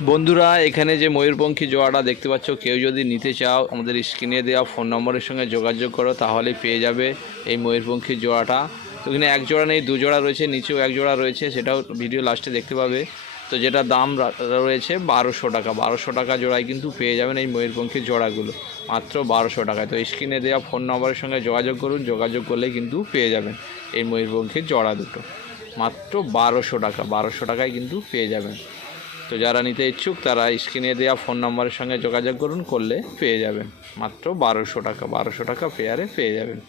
বন্ধুরা, এখানে যে ময়ূরপঙ্খী জোড়াটা দেখতে পাচ্ছ, কেউ যদি নিতে চাও আমাদের স্ক্রিনে দেওয়া ফোন নম্বরের সঙ্গে যোগাযোগ করো, তাহলেই পেয়ে যাবে এই ময়ূরপঙ্খী জোড়াটা। তো এখানে এক জোড়া নেই, দু জোড়া রয়েছে, নিচেও এক জোড়া রয়েছে, সেটাও ভিডিও লাস্টে দেখতে পাবে। তো যেটা দাম রয়েছে 1200 টাকা, 1200 টাকা জোড়ায় কিন্তু পেয়ে যাবেন এই ময়ূরপঙ্খীর জোড়াগুলো, মাত্র 1200 টাকায়। তো স্ক্রিনে দেওয়া ফোন নম্বরের সঙ্গে যোগাযোগ করুন, যোগাযোগ করলে কিন্তু পেয়ে যাবেন এই ময়ূরপঙ্খীর জোড়া দুটো, মাত্র 1200 টাকা, 1200 টাকায় কিন্তু পেয়ে যাবেন। তো যারা নিতে ইচ্ছুক তারা স্ক্রিনে দেওয়া ফোন নম্বরের সঙ্গে যোগাযোগ করুন, করলে পেয়ে যাবেন মাত্র 1200 টাকা, 1200 টাকা পেয়ারে পেয়ে যাবেন।